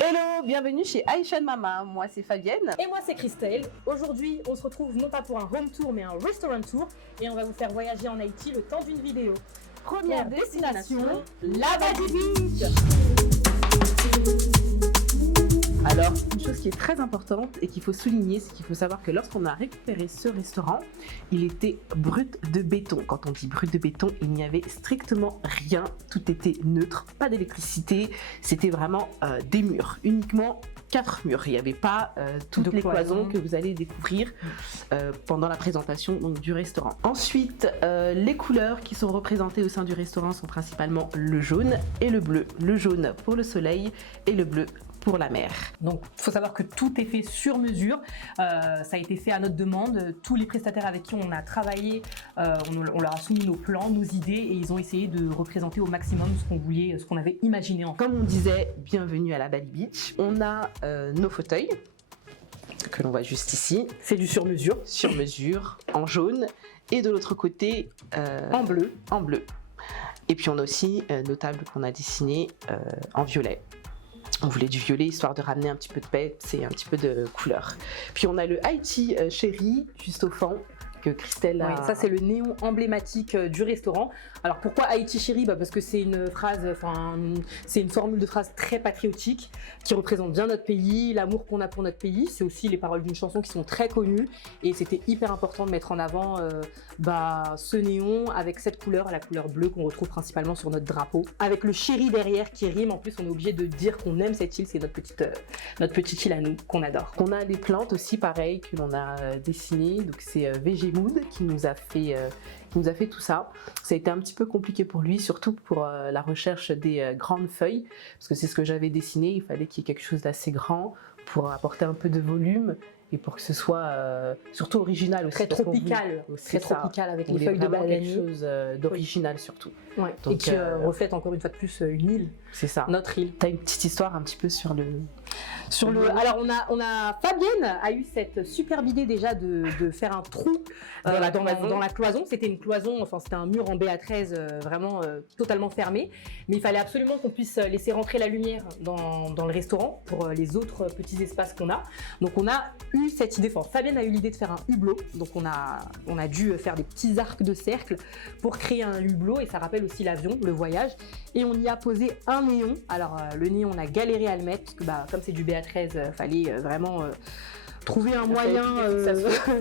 Hello, bienvenue chez Aishan Mama, moi c'est Fabienne. Et moi c'est Christelle. Aujourd'hui on se retrouve non pas pour un home tour mais un restaurant tour et on va vous faire voyager en Haïti le temps d'une vidéo. Première destination, la Badi Beach. Alors, une chose qui est très importante et qu'il faut souligner, c'est qu'il faut savoir que lorsqu'on a récupéré ce restaurant, il était brut de béton. Quand on dit brut de béton, il n'y avait strictement rien, tout était neutre, pas d'électricité, c'était vraiment des murs, uniquement 4 murs. Il n'y avait pas toutes les cloisons que vous allez découvrir pendant la présentation donc, du restaurant. Ensuite, les couleurs qui sont représentées au sein du restaurant sont principalement le jaune et le bleu. Le jaune pour le soleil et le bleu pour la mer. Donc il faut savoir que tout est fait sur mesure, ça a été fait à notre demande, tous les prestataires avec qui on a travaillé, on leur a soumis nos plans, nos idées et ils ont essayé de représenter au maximum ce qu'on voulait, ce qu'on avait imaginé en fait. Comme on disait, bienvenue à la Badi Beach. On a nos fauteuils que l'on voit juste ici. C'est du sur mesure. Sur mesure, en jaune et de l'autre côté en bleu. En bleu. Et puis on a aussi nos tables qu'on a dessinées en violet. On voulait du violet histoire de ramener un petit peu de peps et un petit peu de couleur. Puis on a le Haïti Chéri juste au fond que Christelle a... Oui, ça c'est le néon emblématique du restaurant. Alors pourquoi Haïti Chéri? Parce que c'est une phrase, c'est une formule de phrase très patriotique qui représente bien notre pays, l'amour qu'on a pour notre pays. C'est aussi les paroles d'une chanson qui sont très connues et c'était hyper important de mettre en avant ce néon avec cette couleur, la couleur bleue qu'on retrouve principalement sur notre drapeau. Avec le chéri derrière qui rime, en plus on est obligé de dire qu'on aime cette île, c'est notre petite île à nous qu'on adore. On a les plantes aussi pareil que l'on a dessinées, donc c'est VG Mood qui nous a fait tout ça. Ça a été un petit peu compliqué pour lui, surtout pour la recherche des grandes feuilles, parce que c'est ce que j'avais dessiné, il fallait qu'il y ait quelque chose d'assez grand pour apporter un peu de volume et pour que ce soit surtout original aussi. Très tropical, très tropical avec les feuilles de bananier. Quelque chose d'original surtout. Ouais. Donc, et qui reflète encore une fois de plus une île. C'est ça. Notre île. T'as une petite histoire un petit peu sur le... Alors Fabienne a eu cette superbe idée déjà de faire un trou dans la cloison. C'était une cloison, enfin c'était un mur en BA13 vraiment totalement fermé, mais il fallait absolument qu'on puisse laisser rentrer la lumière dans le restaurant pour les autres petits espaces qu'on a. Donc on a eu cette idée, enfin Fabienne a eu l'idée de faire un hublot, donc on a dû faire des petits arcs de cercle pour créer un hublot et ça rappelle aussi l'avion, le voyage, et on y a posé un néon. Alors le néon on a galéré à le mettre, parce que comme c'est du BA13, fallait vraiment trouver un moyen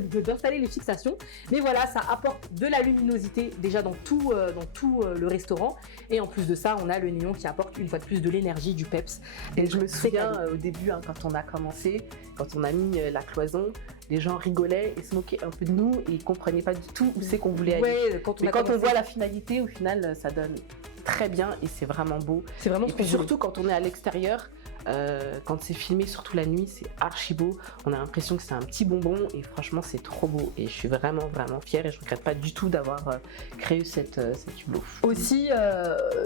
d'installer les fixations. Mais voilà, ça apporte de la luminosité déjà dans tout le restaurant. Et en plus de ça, on a le néon qui apporte une fois de plus de l'énergie, du peps. Et je me souviens au début, quand on a commencé, quand on a mis la cloison, les gens rigolaient et se moquaient un peu de nous et ils ne comprenaient pas du tout où c'est qu'on voulait aller. Ouais, Mais quand on voit la finalité, au final, ça donne très bien et c'est vraiment beau. C'est vraiment. Et puis surtout quand on est à l'extérieur, quand c'est filmé, surtout la nuit, c'est archi beau. On a l'impression que c'est un petit bonbon et franchement c'est trop beau. Et je suis vraiment fière et je ne regrette pas du tout d'avoir créé cet hublot. Aussi,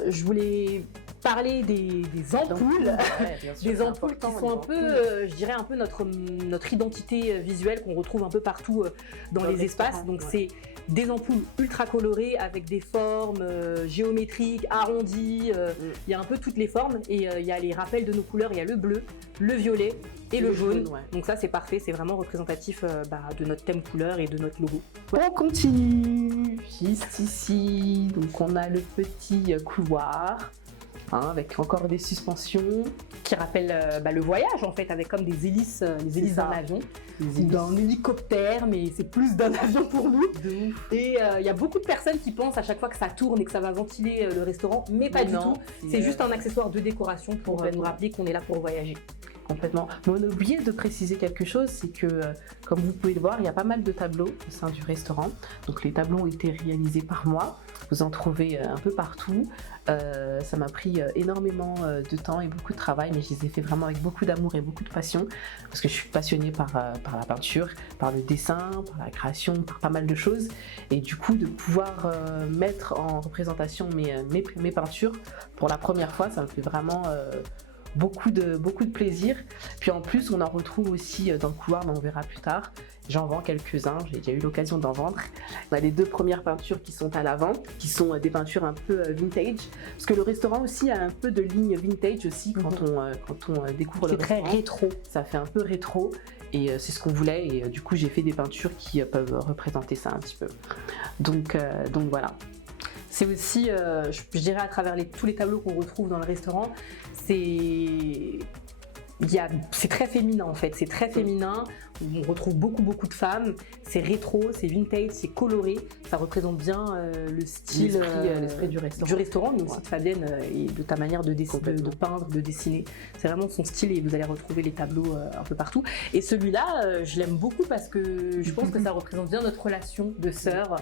je voulais parler des ampoules, ouais, sûr, des ampoules qui sont un peu, je dirais un peu notre identité visuelle qu'on retrouve un peu partout dans les espaces. Donc c'est des ampoules ultra colorées avec des formes géométriques, arrondies, il y a un peu toutes les formes et il y a les rappels de nos couleurs, il y a le bleu, le violet et le jaune. Ouais. Donc ça c'est parfait, c'est vraiment représentatif de notre thème couleur et de notre logo. On continue juste ici, donc on a le petit couloir. Avec encore des suspensions qui rappellent le voyage en fait, avec comme des hélices, les hélices d'un avion, d'un hélicoptère, mais c'est plus d'un avion pour nous. Et il y a beaucoup de personnes qui pensent à chaque fois que ça tourne et que ça va ventiler le restaurant, mais pas du tout. C'est juste un accessoire de décoration pour nous rappeler qu'on est là pour voyager. Complètement. Mais on a oublié de préciser quelque chose, c'est que comme vous pouvez le voir, il y a pas mal de tableaux au sein du restaurant. Donc les tableaux ont été réalisés par moi. Vous en trouvez un peu partout. Ça m'a pris énormément de temps et beaucoup de travail, mais je les ai fait vraiment avec beaucoup d'amour et beaucoup de passion parce que je suis passionnée par la peinture, par le dessin, par la création, par pas mal de choses. Et du coup, de pouvoir mettre en représentation mes peintures pour la première fois, ça me fait vraiment beaucoup de plaisir. Puis en plus, on en retrouve aussi dans le couloir, mais on verra plus tard. J'en vends quelques-uns, j'ai déjà eu l'occasion d'en vendre. On a les 2 premières peintures qui sont à l'avant, qui sont des peintures un peu vintage. Parce que le restaurant aussi a un peu de ligne vintage aussi quand on découvre le restaurant. C'est très rétro. Ça fait un peu rétro. Et c'est ce qu'on voulait, et du coup j'ai fait des peintures qui peuvent représenter ça un petit peu. Donc voilà. C'est aussi, je dirais à travers tous les tableaux qu'on retrouve dans le restaurant, c'est très féminin en fait, c'est très féminin. On retrouve beaucoup de femmes, c'est rétro, c'est vintage, c'est coloré, ça représente bien le style, l'esprit du restaurant, mais aussi de Fabienne et de ta manière de peindre, de dessiner. C'est vraiment son style et vous allez retrouver les tableaux un peu partout. Et celui-là, je l'aime beaucoup parce que je pense que ça représente bien notre relation de sœurs.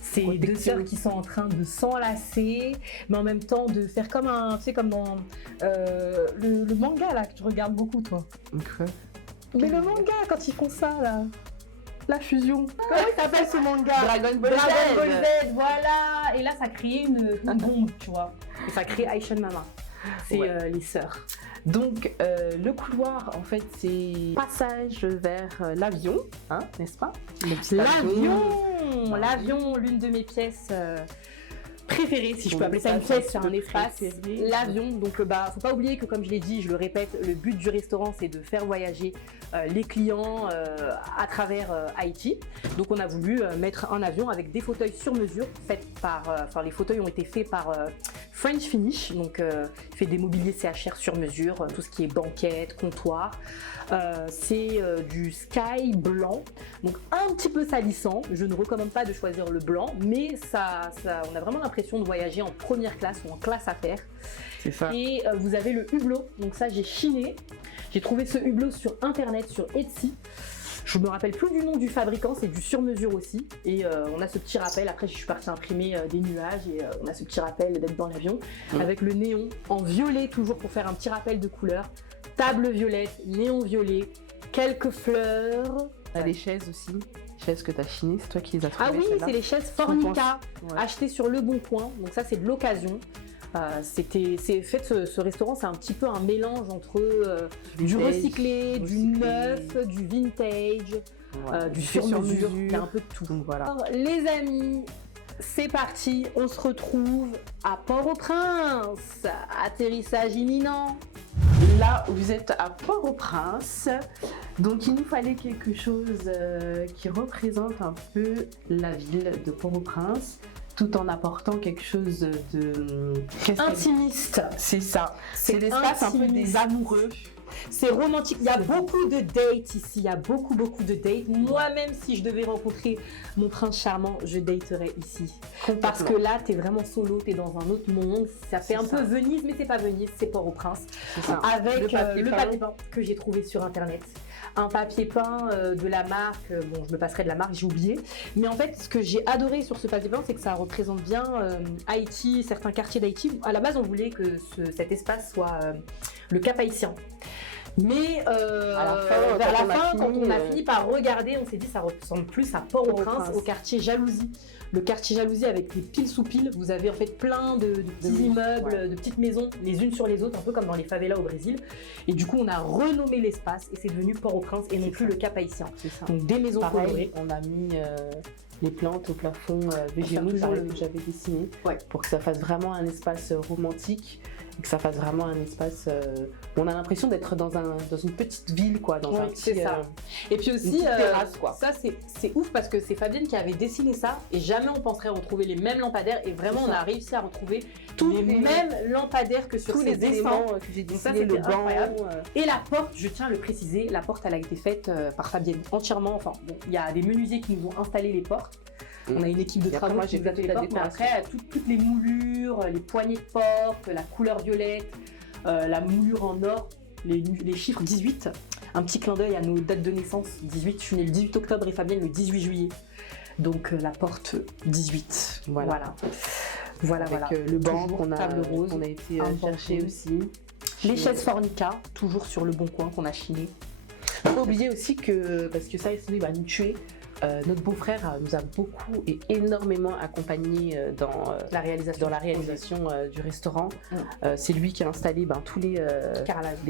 C'est 2 sœurs qui sont en train de s'enlacer, mais en même temps de faire comme comme dans le manga là que tu regardes beaucoup toi. Okay. Mais le manga quand ils font ça là, la fusion. Comment il s'appelle ce manga? Dragon Ball Z, voilà. Et là ça crée une bombe, tu vois. Et ça crée Aishan Mama. C'est les sœurs. Donc le couloir en fait c'est passage vers l'avion, hein, n'est-ce pas? L'avion, l'une de mes pièces préférée, si je peux appeler ça une pièce, c'est un espace. L'avion, donc faut pas oublier que comme je l'ai dit, je le répète, le but du restaurant c'est de faire voyager les clients à travers Haïti. Donc on a voulu mettre un avion avec des fauteuils sur mesure, les fauteuils ont été faits par French Finish, donc fait des mobiliers CHR sur mesure, tout ce qui est banquette, comptoir. C'est du sky blanc, donc un petit peu salissant. Je ne recommande pas de choisir le blanc, mais on a vraiment l'impression de voyager en première classe ou en classe affaires. C'est ça. Et vous avez le hublot, donc ça j'ai chiné. J'ai trouvé ce hublot sur internet, sur Etsy. Je me rappelle plus du nom du fabricant, c'est du sur-mesure aussi. Et on a ce petit rappel, après je suis partie imprimer des nuages et on a ce petit rappel d'être dans l'avion avec le néon en violet toujours pour faire un petit rappel de couleur. Table violette, néon violet, quelques fleurs. Les chaises aussi, les chaises que tu as chinées, c'est toi qui les as trouvées. Ah oui, c'est les chaises Formica, achetées sur Le Bon Coin, donc ça c'est de l'occasion. Ce restaurant c'est un petit peu un mélange entre du recyclé, du neuf, du vintage, du sur-mesure, il y a un peu de tout. Donc, voilà. Alors, les amis, c'est parti, on se retrouve à Port-au-Prince, atterrissage imminent. Là, vous êtes à Port-au-Prince, donc il nous fallait quelque chose qui représente un peu la ville de Port-au-Prince, tout en apportant quelque chose de intimiste. C'est ça. C'est l'espace un peu des amoureux. C'est romantique. Il y a beaucoup de dates ici. Il y a beaucoup de dates. Moi-même, si je devais rencontrer mon prince charmant, je daterais ici. Parce que là, t'es vraiment solo. T'es dans un autre monde. Ça fait un peu Venise, mais c'est pas Venise. C'est Port-au-Prince. Avec le papier peint que j'ai trouvé sur internet. Un papier peint de la marque, bon je me passerai de la marque, j'ai oublié, mais en fait ce que j'ai adoré sur ce papier peint c'est que ça représente bien Haïti, certains quartiers d'Haïti. À la base on voulait que cet espace soit le Cap Haïtien, mais vers la fin quand on a fini par regarder, on s'est dit ça ressemble plus à Port-au-Prince, au quartier Jalousie. Le quartier Jalousie avec des piles sous piles, vous avez en fait plein de petits immeubles, de petites maisons les unes sur les autres, un peu comme dans les favelas au Brésil. Et du coup on a renommé l'espace et c'est devenu Port-au-Prince et non plus le Cap Haïtien. Donc des maisons colorées. On a mis les plantes au plafond végétaux que j'avais dessiné pour que ça fasse vraiment un espace romantique. Que ça fasse vraiment un espace où on a l'impression d'être dans une petite ville, quoi, dans un petit, ça. Et puis aussi, terrasse, quoi. Ça c'est ouf parce que c'est Fabienne qui avait dessiné ça et jamais on penserait retrouver les mêmes lampadaires et vraiment on a réussi à retrouver tous les mêmes lampadaires que sur tous ces les éléments que j'ai dessinés, le banc. Et la porte, je tiens à le préciser, la porte elle a été faite par Fabienne entièrement, enfin bon, il y a des menuisiers qui nous ont installé les portes. On a une équipe de travaux qui nous a fait les portes, mais après toutes les moulures, les poignées de porte, la couleur violette, la moulure en or, les chiffres 18, un petit clin d'œil à nos dates de naissance, 18, je suis née le 18 octobre et Fabienne le 18 juillet, donc la porte 18, voilà. Avec le banc qu'on a été chercher aussi. Les chaises Formica, toujours sur Le Bon Coin qu'on a chiné. Faut pas oublier aussi que, parce que ça il va nous tuer, Notre beau-frère nous a beaucoup et énormément accompagnés dans La réalisation. du restaurant. C'est lui qui a installé tous les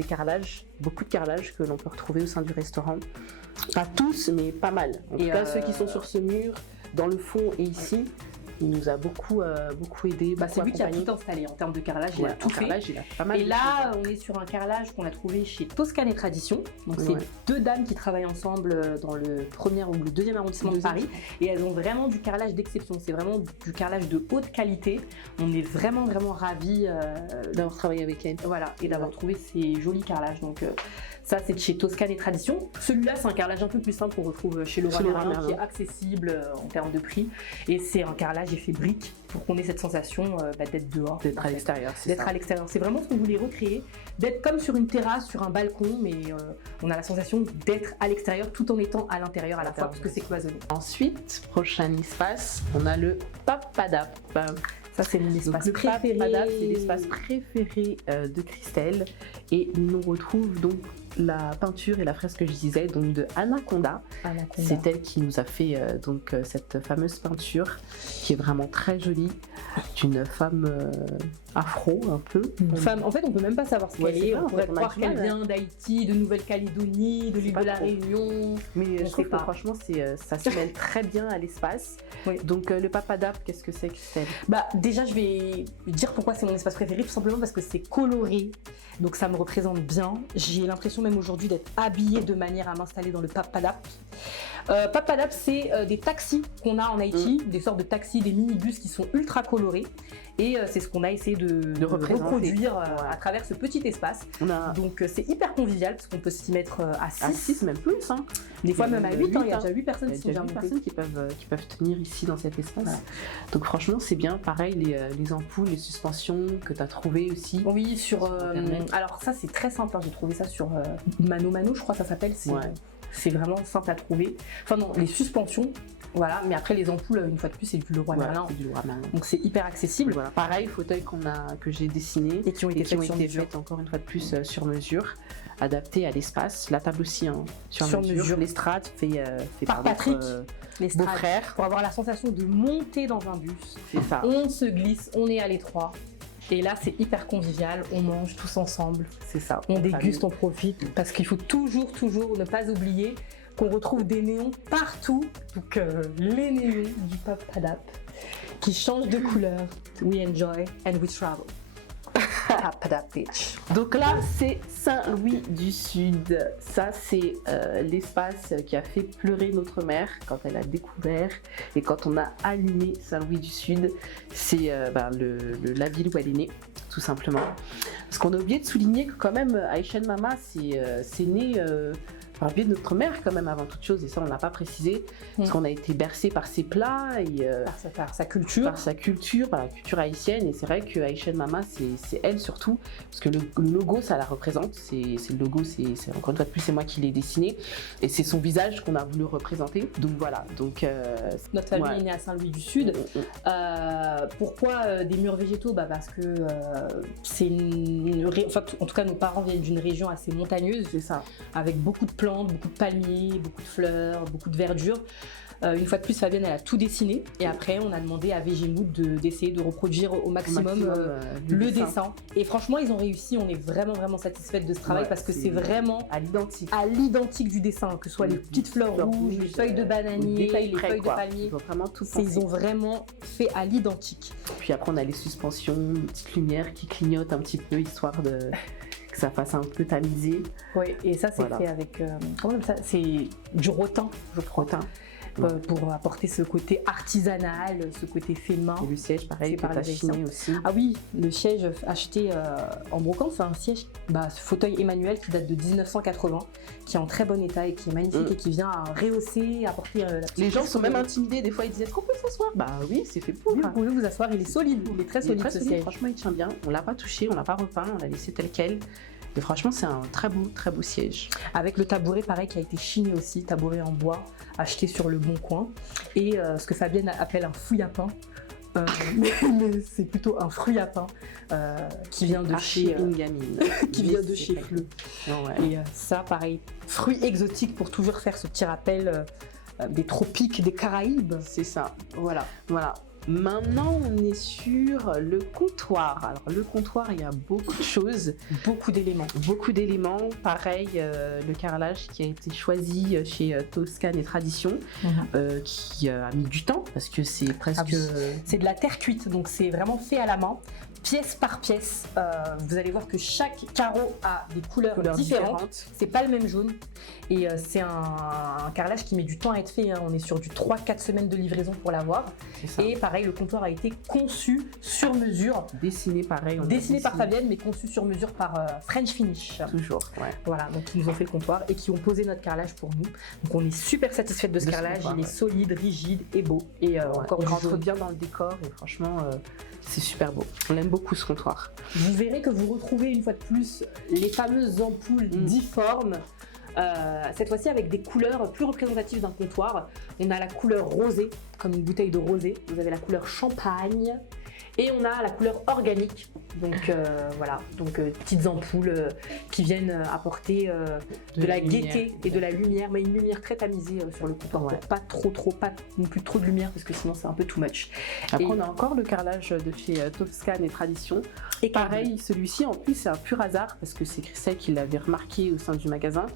carrelages, beaucoup de carrelages que l'on peut retrouver au sein du restaurant. Pas tous, mais pas mal. En tout cas, ceux qui sont sur ce mur, dans le fond et ici, il nous a beaucoup aidé. C'est lui qui a tout installé en termes de carrelage, il a tout fait. Il a pas mal et là, on est sur un carrelage qu'on a trouvé chez Toscane et Tradition. Donc, c'est deux dames qui travaillent ensemble dans le premier ou le deuxième arrondissement de Paris. Et elles ont vraiment du carrelage d'exception. C'est vraiment du carrelage de haute qualité. On est vraiment ravis d'avoir travaillé avec elles. Voilà, et d'avoir trouvé ces jolis carrelages. Donc, ça, c'est de chez Toscane et Tradition. Celui-là, c'est un carrelage un peu plus simple qu'on retrouve chez Leroy Merlin, qui est accessible en termes de prix. Et c'est un carrelage effet brique pour qu'on ait cette sensation d'être dehors. D'être à l'extérieur. D'être à l'extérieur. C'est vraiment ce qu'on voulait recréer. D'être comme sur une terrasse, sur un balcon, mais on a la sensation d'être à l'extérieur tout en étant à l'intérieur à la fois, parce que c'est cloisonné. Ensuite, prochain espace, on a le Papadap. Ça, c'est l'espace préféré. Le Papadap, c'est l'espace préféré de Christelle. Et nous retrouve donc la peinture et la fresque que je disais, donc de Anaconda. C'est elle qui nous a fait cette fameuse peinture qui est vraiment très jolie, d'une femme afro un peu. Une femme, en fait, on peut même pas savoir ce qu'elle est. On pourrait croire qu'elle vient d'Haïti, de Nouvelle-Calédonie, de l'île de la Réunion. Mais je trouve que franchement, ça se mêle très bien à l'espace. Oui. Donc le Papadap, qu'est-ce que c'est, Christelle? Déjà, je vais dire pourquoi c'est mon espace préféré, tout simplement parce que c'est coloré. Donc ça me représente bien. J'ai l'impression même aujourd'hui d'être habillée de manière à m'installer dans le Papadap. Papadap, c'est des taxis qu'on a en Haïti, des sortes de taxis, des minibus qui sont ultra colorés. Et c'est ce qu'on a essayé de reproduire à travers ce petit espace. Donc c'est hyper convivial parce qu'on peut s'y mettre à 6. À 6, même plus. Hein. Des fois même à 8. Il y a déjà 8 personnes qui peuvent tenir ici dans cet espace. Voilà. Donc franchement, c'est bien. Pareil, les ampoules, les suspensions que tu as trouvées aussi. Oui, alors ça, c'est très simple. Hein. J'ai trouvé ça sur Mano Mano, je crois que ça s'appelle. C'est vraiment simple à trouver. Enfin non, les suspensions, voilà. Mais après les ampoules, une fois de plus, c'est du Leroy Merlin. Donc c'est hyper accessible. Voilà. Pareil, fauteuil que j'ai dessiné et qui ont été faits encore une fois de plus sur mesure, adaptés à l'espace. La table aussi sur mesure. L'estrade fait par Patrick, beau-frère, pour avoir la sensation de monter dans un bus. C'est ça. On se glisse, on est à l'étroit. Et là, c'est hyper convivial, on mange tous ensemble. C'est ça. On déguste, on profite, parce qu'il faut toujours ne pas oublier qu'on retrouve des néons partout. Donc, les néons du Papadap qui changent de couleur. We enjoy and we travel. Papadap Beach. Donc là, c'est Saint-Louis du Sud. Ça, c'est l'espace qui a fait pleurer notre mère quand elle a découvert et quand on a allumé Saint-Louis du Sud. C'est la ville où elle est née, tout simplement. Parce qu'on a oublié de souligner que quand même, Aïchen Mama, c'est né... par le biais de notre mère quand même avant toute chose, et ça on l'a pas précisé, parce qu'on a été bercé par ses plats et par sa culture, par la culture haïtienne. Et c'est vrai que Aïchen Mama, c'est elle surtout, parce que le logo ça la représente, c'est le logo, c'est encore une fois de plus c'est moi qui l'ai dessiné, et c'est son visage qu'on a voulu représenter. Donc voilà, notre famille est née à Saint-Louis du Sud. Pourquoi des murs végétaux? Parce que c'est en tout cas nos parents viennent d'une région assez montagneuse, c'est ça, avec beaucoup de plantes, beaucoup de palmiers, beaucoup de fleurs, beaucoup de verdure. Une fois de plus, Fabienne, elle a tout dessiné. Et après, on a demandé à VG Mood d'essayer de reproduire au maximum le dessin. Et franchement, ils ont réussi. On est vraiment satisfaite de ce travail parce que c'est vraiment à l'identique du dessin, que ce soit les petites fleurs rouges, les feuilles de bananier, les feuilles de palmier. Ils ont vraiment fait à l'identique. Puis après, on a les suspensions, une petite lumière qui clignote un petit peu, histoire de... que ça fasse un peu tamisé. Oui, et ça c'est fait avec c'est du rotin, je crois. Pour apporter ce côté artisanal, ce côté fait main. Et le siège, pareil, que tu as chiné aussi. Ah oui, le siège acheté en brocante, c'est un siège, ce fauteuil Emmanuel qui date de 1980, qui est en très bon état et qui est magnifique et qui vient à rehausser, apporter la petite... Les gens sont même intimidés, des fois ils disent est-ce qu'on peut s'asseoir? Oui, c'est fait pour. Oui, vous pouvez vous asseoir, il est solide, il est très solide ce siège. Franchement, il tient bien, on l'a pas touché, on l'a pas repeint, on l'a laissé tel quel. Et franchement, c'est un très beau siège. Avec le tabouret, pareil, qui a été chiné aussi, tabouret en bois, acheté sur le Bon Coin. Et ce que Fabienne appelle un fouille à pain. Mais c'est plutôt un fruit à pain qui vient de chez Ingamine. Qui vient de chez Fleu. Et ça, pareil, fruit exotique pour toujours faire ce petit rappel des tropiques, des Caraïbes. C'est ça, voilà. Maintenant, on est sur le comptoir. Alors, le comptoir, il y a beaucoup de choses. Beaucoup d'éléments. Pareil, le carrelage qui a été choisi chez Toscane et Tradition, qui a mis du temps parce que c'est presque... C'est de la terre cuite, donc c'est vraiment fait à la main, pièce par pièce. Vous allez voir que chaque carreau a des couleurs différentes. C'est pas le même jaune. Et c'est un carrelage qui met du temps à être fait. On est sur du 3-4 semaines de livraison pour l'avoir. Et pareil, le comptoir a été conçu sur mesure. Dessiné pareil. Dessiné par Fabienne, mais conçu sur mesure par French Finish. Toujours, ouais. Voilà, donc ils nous ont fait le comptoir et qui ont posé notre carrelage pour nous. Donc on est super satisfaite de ce carrelage. Il est solide, rigide et beau. Et encore il rentre bien dans le décor et franchement... c'est super beau. On aime beaucoup ce comptoir. Vous verrez que vous retrouvez une fois de plus les fameuses ampoules difformes. Cette fois-ci avec des couleurs plus représentatives d'un comptoir. On a la couleur rosée, comme une bouteille de rosé. Vous avez la couleur champagne. Et on a la couleur organique. Donc voilà, petites ampoules qui viennent apporter de la gaieté et de la lumière, mais une lumière très tamisée sur le comptoir. Pas non plus trop de lumière parce que sinon c'est un peu too much. Après on a encore le carrelage de chez Toscane et Tradition. Et pareil, celui-ci en plus c'est un pur hasard parce que c'est Christelle qui l'avait remarqué au sein du magasin.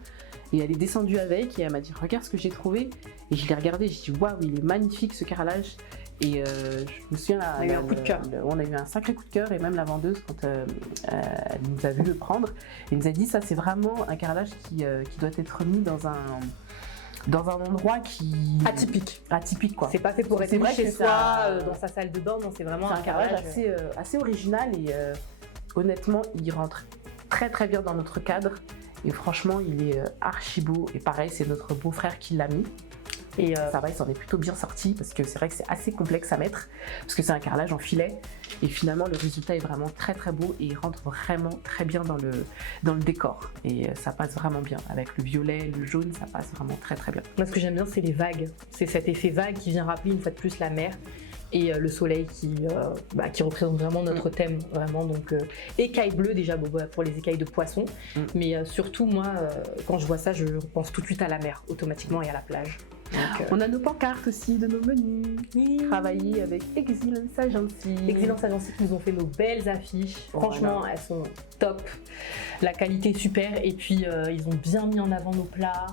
Et elle est descendue avec et elle m'a dit regarde ce que j'ai trouvé. Et je l'ai regardé, j'ai dit waouh, il est magnifique ce carrelage. Et je me souviens, on a eu un coup de cœur. On a eu un sacré coup de cœur et même la vendeuse, quand elle nous a vu le prendre, elle nous a dit ça c'est vraiment un carrelage qui doit être mis dans un endroit qui... Atypique quoi. C'est pas fait pour être mis chez soi, dans sa salle de bain, non, c'est vraiment un carrelage assez original et honnêtement il rentre très très bien dans notre cadre et franchement il est archi beau et pareil c'est notre beau-frère qui l'a mis. Et ça va, il s'en est plutôt bien sorti parce que c'est vrai que c'est assez complexe à mettre parce que c'est un carrelage en filet et finalement le résultat est vraiment très très beau et il rentre vraiment très bien dans le décor et ça passe vraiment bien avec le violet, le jaune, ça passe vraiment très très bien. Moi ce que j'aime bien c'est les vagues, c'est cet effet vague qui vient rappeler une fois de plus la mer et le soleil qui représente vraiment notre thème vraiment donc écailles bleues déjà pour les écailles de poisson mais surtout moi quand je vois ça je pense tout de suite à la mer automatiquement et à la plage. Donc, on a nos pancartes aussi de nos menus, travaillés avec Excellence Agency. Excellence Agency qui nous ont fait nos belles affiches. Franchement, elles sont top. La qualité est super et puis ils ont bien mis en avant nos plats.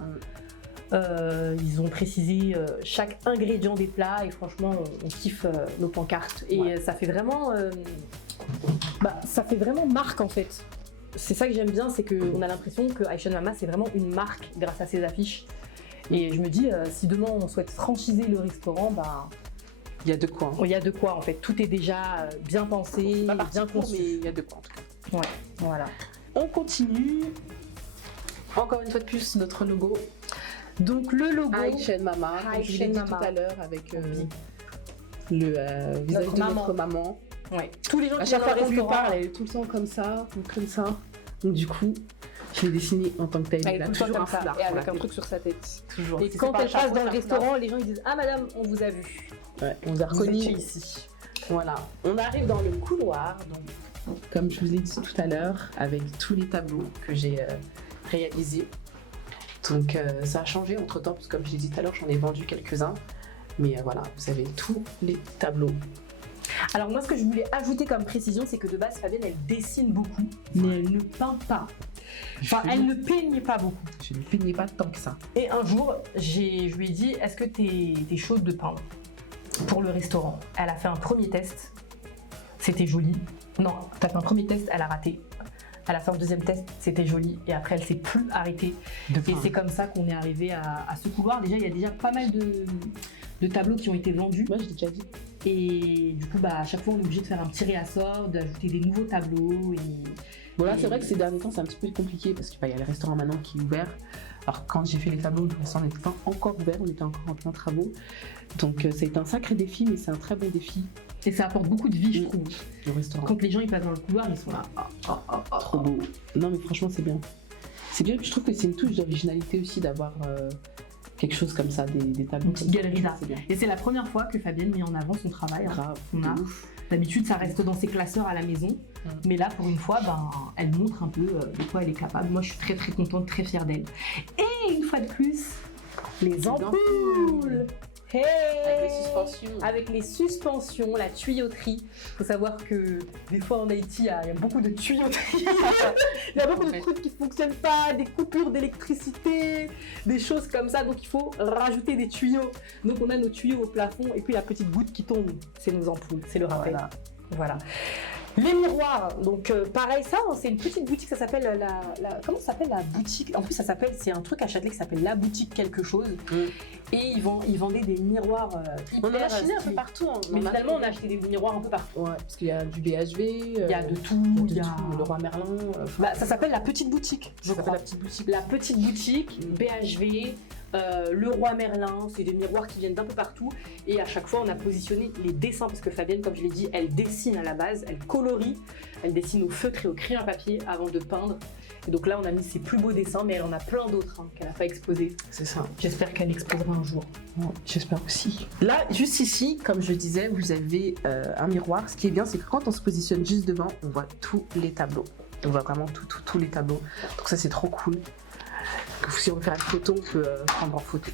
Ils ont précisé chaque ingrédient des plats et franchement, on kiffe nos pancartes. Et ça fait vraiment marque en fait. C'est ça que j'aime bien, c'est qu'on a l'impression que Aishan Mama, c'est vraiment une marque grâce à ses affiches. Et je me dis, si demain on souhaite franchiser le restaurant, il y a de quoi. Il y a de quoi en fait. Tout est déjà bien pensé, bien conçu. Mais il y a de quoi en tout cas. Ouais, voilà. On continue. Encore une fois de plus, notre logo. Donc le logo Aishan Mama, comme je l'ai dit tout à l'heure, avec le visage de notre maman. Ouais. Tous les gens à chaque fois qu'on lui parle, elle est tout le temps comme ça. Donc du coup, je l'ai dessiné en tant que telle. Elle a toujours un foulard et avec un truc sur sa tête. Toujours. Et quand elle passe dans le restaurant, les gens ils disent ah madame, on vous a vu. Ouais, on vous a reconnu ici. Voilà. On arrive dans le couloir. Donc, comme je vous l'ai dit tout à l'heure, avec tous les tableaux que j'ai réalisés. Donc ça a changé entre temps, parce que comme je l'ai dit tout à l'heure, j'en ai vendu quelques-uns. Mais voilà, vous avez tous les tableaux. Alors moi ce que je voulais ajouter comme précision, c'est que de base Fabienne elle dessine beaucoup, mais elle ne peint pas. Enfin elle ne peigne pas beaucoup. Je ne peignais pas tant que ça. Et un jour, je lui ai dit, est-ce que t'es chaude de peindre pour le restaurant? Elle a fait un premier test, c'était joli. Non, t'as fait un premier test, elle a raté. Elle a fait un deuxième test, c'était joli. Et après elle s'est plus arrêtée. Et c'est comme ça qu'on est arrivé à ce couloir. Déjà il y a déjà pas mal de tableaux qui ont été vendus. Moi je l'ai déjà dit. Et du coup, à chaque fois, on est obligé de faire un petit réassort, d'ajouter des nouveaux tableaux. Bon, là, c'est vrai que ces derniers temps, c'est un petit peu compliqué parce qu'il y a le restaurant maintenant qui est ouvert. Alors, quand j'ai fait les tableaux, le restaurant n'était pas encore ouvert, on était encore en plein travaux. Donc, ça a été un sacré défi, mais c'est un très bon défi. Et ça apporte beaucoup de vie, je trouve. Le restaurant. Quand les gens ils passent dans le couloir, ils sont là. Trop beau. Non, mais franchement, c'est bien. C'est bien, je trouve que c'est une touche d'originalité aussi d'avoir. Quelque chose comme ça, des tableaux. Une petite galerie d'art. Et c'est la première fois que Fabienne met en avant son travail. Grave. D'habitude, ça reste dans ses classeurs à la maison. Mais là, pour une fois, elle montre un peu de quoi elle est capable. Moi, je suis très très contente, très fière d'elle. Et une fois de plus, Les ampoules. Hey, avec les suspensions, la tuyauterie. Il faut savoir que des fois en Haïti, il y a beaucoup de tuyauterie. Il y a beaucoup de trucs qui ne fonctionnent pas, des coupures d'électricité, des choses comme ça. Donc il faut rajouter des tuyaux. Donc on a nos tuyaux au plafond et puis la petite goutte qui tombe, c'est nos ampoules, c'est le rappel. Voilà. Les miroirs, donc pareil, ça, c'est une petite boutique, ça s'appelle comment ça s'appelle la boutique? En plus, c'est un truc à Châtelet qui s'appelle la boutique quelque chose. Et ils vendaient des miroirs hyper. On en a acheté un peu partout. Mais finalement, on a acheté des miroirs un peu partout. Ouais, parce qu'il y a du BHV, il y a de tout, il y a le Roi Merlin. Ça s'appelle la petite boutique, je crois. La petite boutique. La petite boutique, BHV. Le Roi Merlin, c'est des miroirs qui viennent d'un peu partout et à chaque fois on a positionné les dessins parce que Fabienne, comme je l'ai dit, elle dessine à la base, elle colorie, elle dessine au feutre et au crayon à papier avant de peindre. Et donc là on a mis ses plus beaux dessins, mais elle en a plein d'autres qu'elle n'a pas exposés. C'est ça. J'espère qu'elle exposera un jour. Ouais, j'espère aussi. Là, juste ici, comme je disais, vous avez un miroir. Ce qui est bien, c'est que quand on se positionne juste devant, on voit tous les tableaux. On voit vraiment tous les tableaux. Donc ça c'est trop cool. Si on veut faire une photo, on peut prendre en photo.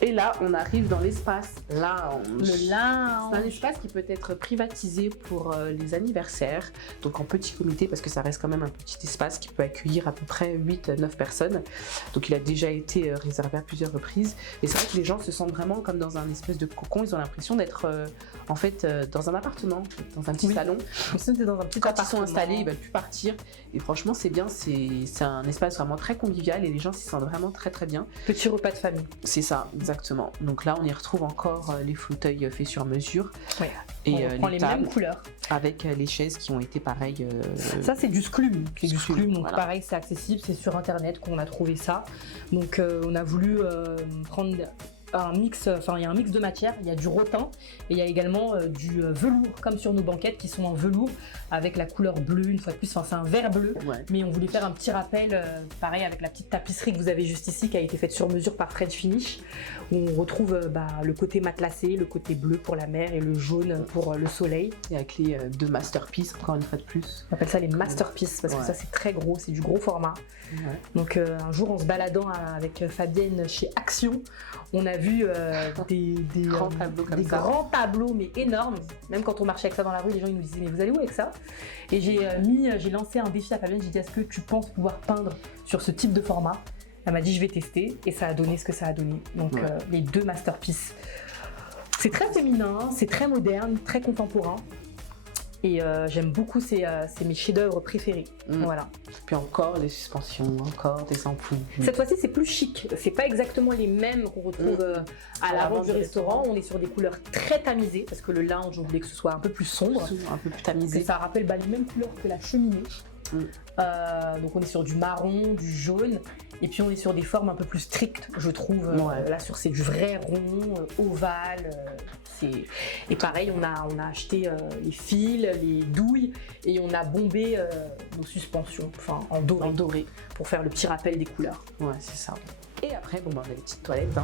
Et là, on arrive dans l'espace lounge. Le lounge. C'est un espace qui peut être privatisé pour les anniversaires, donc en petit comité, parce que ça reste quand même un petit espace qui peut accueillir à peu près 8-9 personnes. Donc il a déjà été réservé à plusieurs reprises. Et c'est vrai que les gens se sentent vraiment comme dans un espèce de cocon. Ils ont l'impression d'être en fait dans un appartement, dans un petit salon. Dans un petit Quand ils sont installés, ils ne veulent plus partir. Et franchement, c'est bien. C'est un espace vraiment très convivial et les gens s'y sentent vraiment très très bien. Petit repas de famille. C'est ça, exactement. Donc là, on y retrouve encore les fauteuils faits sur mesure. Ouais. Et on prend les mêmes couleurs. Avec les chaises qui ont été pareilles. Ça, c'est du Sclum. Donc voilà. pareil, c'est accessible, c'est sur internet qu'on a trouvé ça. Donc on a voulu prendre un mix, il y a un mix de matières, il y a du rotin et il y a également du velours comme sur nos banquettes qui sont en velours avec la couleur bleue, une fois de plus, c'est un vert bleu, mais on voulait faire un petit rappel, pareil avec la petite tapisserie que vous avez juste ici qui a été faite sur mesure par French Finish, où on retrouve le côté matelassé, le côté bleu pour la mer et le jaune pour le soleil. Et avec les deux masterpieces, encore une fois de plus. On appelle ça les masterpieces parce que ça c'est très gros, c'est du gros format. Donc un jour en se baladant avec Fabienne chez Action, on a vu des grands tableaux mais énormes. Même quand on marchait avec ça dans la rue, les gens ils nous disaient mais vous allez où avec ça? Et j'ai lancé un défi à Fabienne, j'ai dit est-ce que tu penses pouvoir peindre sur ce type de format? Elle m'a dit je vais tester et ça a donné ce que ça a donné. Donc les deux masterpieces. C'est très féminin, c'est très moderne, très contemporain. Et j'aime beaucoup, c'est mes chefs-d'œuvre préférés. Voilà. Puis encore des suspensions, encore des ampoules. Cette fois-ci, c'est plus chic. C'est pas exactement les mêmes qu'on retrouve à l'avant du restaurant. On est sur des couleurs très tamisées parce que le lounge, on voulait que ce soit un peu plus sombre, un peu plus tamisé. Que ça rappelle les mêmes couleurs que la cheminée. Donc on est sur du marron, du jaune, et puis on est sur des formes un peu plus strictes, je trouve. Là c'est du vrai rond, ovale. Et pareil, on a acheté les fils, les douilles, et on a bombé nos suspensions, en doré, pour faire le petit rappel des couleurs. Ouais, c'est ça. Et après, on a les petites toilettes.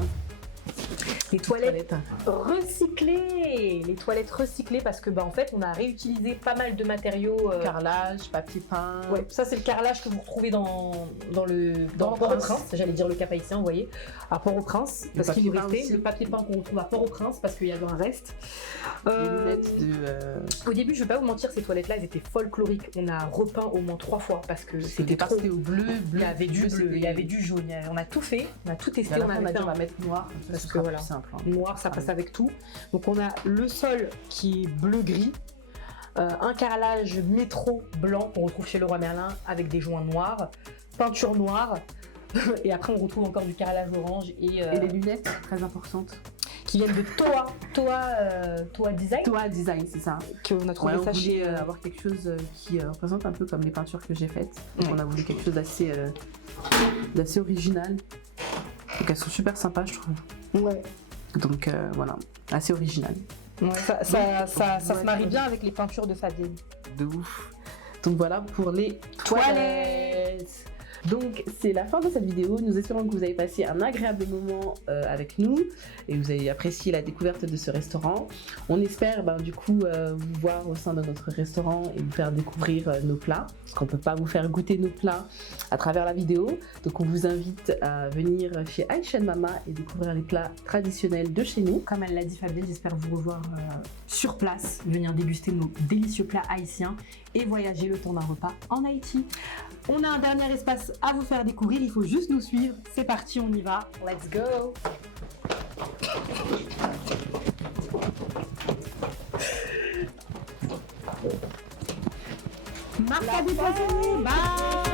Les toilettes recyclées. Les toilettes recyclées parce que en fait on a réutilisé pas mal de matériaux. Carrelage, papier peint. Ouais, ça c'est le carrelage que vous retrouvez dans Port-au-Prince. J'allais dire le Cap Haïtien, vous voyez, à Port-au-Prince. Parce qu'il nous restait le papier peint qu'on retrouve à Port-au-Prince parce qu'il y avait un reste. Les lunettes de. Au début, je vais pas vous mentir, ces toilettes-là, elles étaient folkloriques. On a repeint au moins 3 fois parce que c'était trop. Au bleu. Il y avait du bleu, il y avait du jaune. On a tout fait, on a tout testé. On a dit on va mettre noir. Parce que voilà, simple, noir ça passe avec tout. Donc on a le sol qui est bleu-gris, un carrelage métro blanc qu'on retrouve chez le Roi Merlin avec des joints noirs, peinture noire, et après on retrouve encore du carrelage orange et les lunettes très importantes qui viennent de Toa Design. Toa Design, c'est ça. On a trouvé ça chez avoir quelque chose qui représente un peu comme les peintures que j'ai faites. Donc on a voulu quelque chose d'assez original. Donc elles sont super sympas, je trouve. Ouais. Donc voilà, assez original. Ouais, ça se marie bien avec les peintures de Fabienne. De ouf. Donc voilà pour les toilettes. Donc c'est la fin de cette vidéo. Nous espérons que vous avez passé un agréable moment avec nous et vous avez apprécié la découverte de ce restaurant. On espère du coup vous voir au sein de notre restaurant et vous faire découvrir nos plats, parce qu'on ne peut pas vous faire goûter nos plats à travers la vidéo. Donc on vous invite à venir chez Aïcha Mama et découvrir les plats traditionnels de chez nous. Comme elle l'a dit Fabienne, j'espère vous revoir sur place, venir déguster nos délicieux plats haïtiens et voyager le temps d'un repas en Haïti. On a un dernier espace à vous faire découvrir, il faut juste nous suivre. C'est parti, on y va. Let's go. Marc a déposé. Bye.